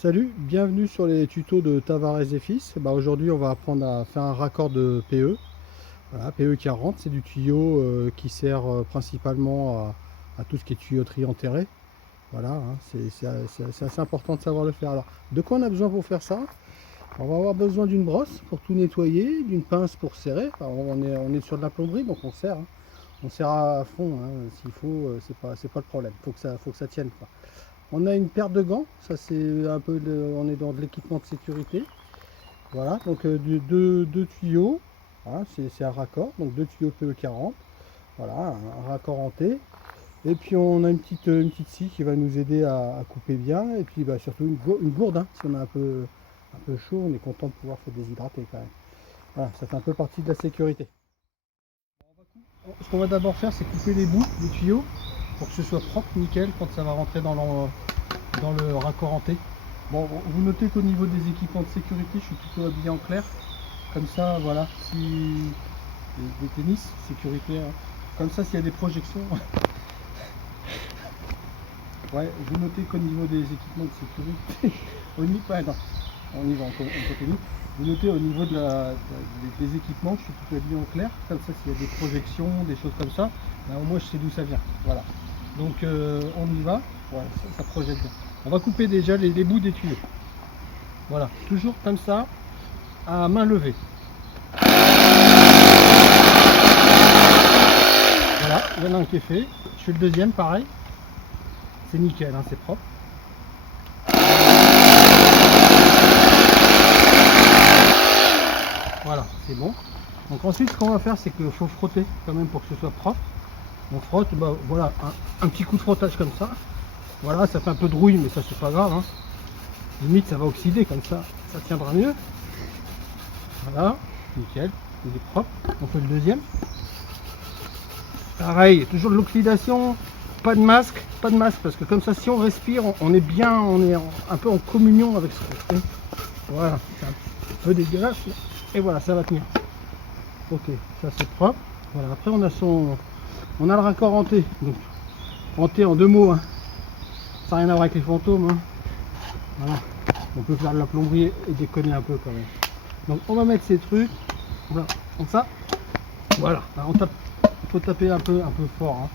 Salut, bienvenue sur les tutos de Tavares et Fils. Aujourd'hui, on va apprendre à faire un raccord de PE. Voilà, PE 40, c'est du tuyau qui sert principalement à tout ce qui est tuyauterie enterrée. Voilà, hein, c'est assez important de savoir le faire. Alors, de quoi on a besoin pour faire ça? On va avoir besoin d'une brosse pour tout nettoyer, d'une pince pour serrer. Alors, on est sur de la plomberie, donc on serre, hein. On serre à fond, hein. S'il faut, c'est pas le problème. Faut que ça tienne, quoi. On a une paire de gants, ça c'est un peu, on est dans de l'équipement de sécurité. Voilà, donc deux tuyaux, voilà, c'est un raccord, donc deux tuyaux PE40, voilà, un raccord en T. Et puis on a une petite scie qui va nous aider à couper bien, et puis surtout une gourde, hein, si on a un peu chaud, on est content de pouvoir se déshydrater quand même. Voilà, ça fait un peu partie de la sécurité. Ce qu'on va d'abord faire, c'est couper les bouts des tuyaux pour que ce soit propre, nickel, quand ça va rentrer dans le raccord en T. Bon, vous notez qu'au niveau des équipements de sécurité, je suis plutôt habillé en clair. Comme ça, voilà, si des tennis, sécurité, hein. Comme ça, s'il y a des projections. Ouais, vous notez qu'au niveau des équipements de sécurité, on y va, on continue. Vous notez au niveau des équipements, je suis plutôt habillé en clair. Comme ça, s'il y a des projections, des choses comme ça, au moins je sais d'où ça vient. Voilà. Donc on y va. Ouais, ça projette bien. On va couper déjà les bouts des tuyaux. Voilà, toujours comme ça, à main levée. Voilà, il y en a un qui est fait. Je fais le deuxième, pareil. C'est nickel, hein, c'est propre. Voilà, c'est bon. Donc ensuite, ce qu'on va faire, c'est qu'il faut frotter quand même pour que ce soit propre. On frotte, voilà, un petit coup de frottage comme ça. Voilà, ça fait un peu de rouille, mais ça c'est pas grave, hein. Limite, ça va oxyder comme ça tiendra mieux. Voilà, nickel, il est propre. On fait le deuxième. Pareil, toujours de l'oxydation, pas de masque, parce que comme ça, si on respire, on est bien, on est un peu en communion avec ce qu'on fait. Voilà, c'est un peu dégueulasse, et voilà, ça va tenir. Ok, ça c'est propre. Voilà, après on a le raccord en T. Donc, en T en deux mots, hein. Ça n'a rien à voir avec les fantômes, hein. Voilà. On peut faire de la plomberie et déconner un peu quand même. Donc on va mettre ces trucs, voilà, comme ça. Voilà, on tape, il faut taper un peu fort, hein.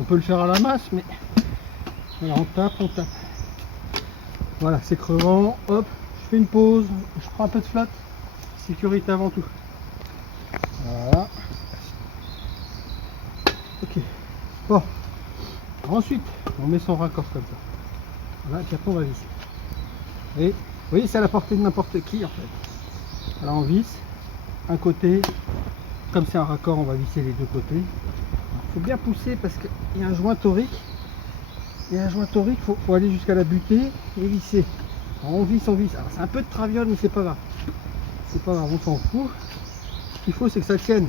On peut le faire à la masse, mais voilà, on tape. Voilà, c'est crevant. Hop, je fais une pause, je prends un peu de flotte. Sécurité avant tout. Voilà. Ok. Bon. Ensuite, on met son raccord comme ça. Voilà, et puis après on va visser. Et vous voyez, c'est à la portée de n'importe qui en fait. Alors on visse un côté. Comme c'est un raccord, on va visser les deux côtés. Il faut bien pousser parce qu'il y a un joint torique. Il faut aller jusqu'à la butée et visser. Alors on visse. Alors c'est un peu de traviole, mais c'est pas grave. C'est pas grave, on s'en fout. Ce qu'il faut, c'est que ça tienne.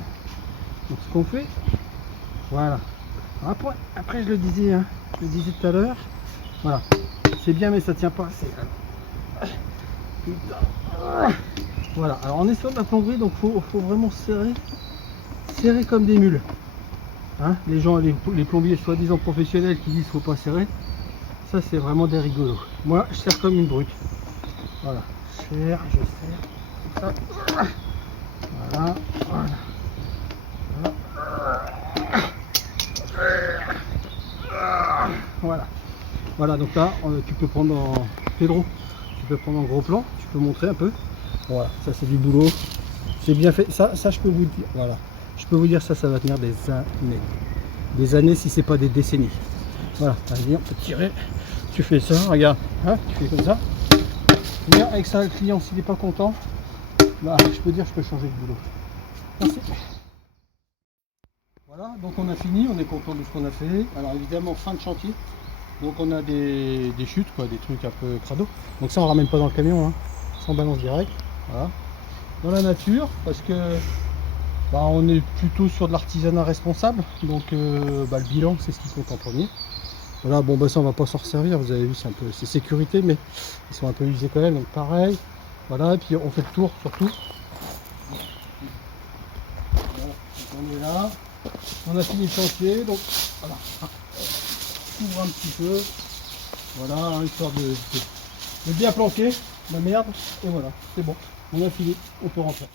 Donc ce qu'on fait, voilà. Alors après je le disais, hein, tout à l'heure. Voilà. C'est bien, mais ça tient pas assez. Voilà. Alors on est sur de la plomberie, donc faut vraiment serrer comme des mules. Hein, les plombiers soi-disant professionnels qui disent faut pas serrer, ça c'est vraiment des rigolos. Moi je serre comme une brute. Voilà, je serre comme ça. Voilà. Voilà, donc là tu peux prendre Pedro, tu peux prendre en gros plan, tu peux montrer un peu. Voilà, ça c'est du boulot, c'est bien fait. Ça je peux vous dire, voilà, je peux vous dire ça va tenir des années si c'est pas des décennies. Voilà, vas-y, on peut tirer. Tu fais ça, regarde, hein, tu fais comme ça. Bien, avec ça, le client s'il n'est pas content, je peux dire je peux changer de boulot. Merci. Voilà, donc on a fini, on est content de ce qu'on a fait. Alors évidemment, fin de chantier. Donc on a des chutes, quoi, des trucs un peu crado. Donc ça on ramène pas dans le camion, hein. Ça on balance direct. Voilà. Dans la nature, parce que on est plutôt sur de l'artisanat responsable. Donc le bilan c'est ce qui compte en premier. Voilà, bon ça on va pas s'en resservir, vous avez vu c'est sécurité, mais ils sont un peu usés quand même, donc pareil. Voilà, et puis on fait le tour surtout. Voilà, on est là, on a fini le chantier, donc voilà. Ouvre un petit peu, voilà, histoire de bien planqué, la merde, et voilà, c'est bon, on a fini, on peut rentrer.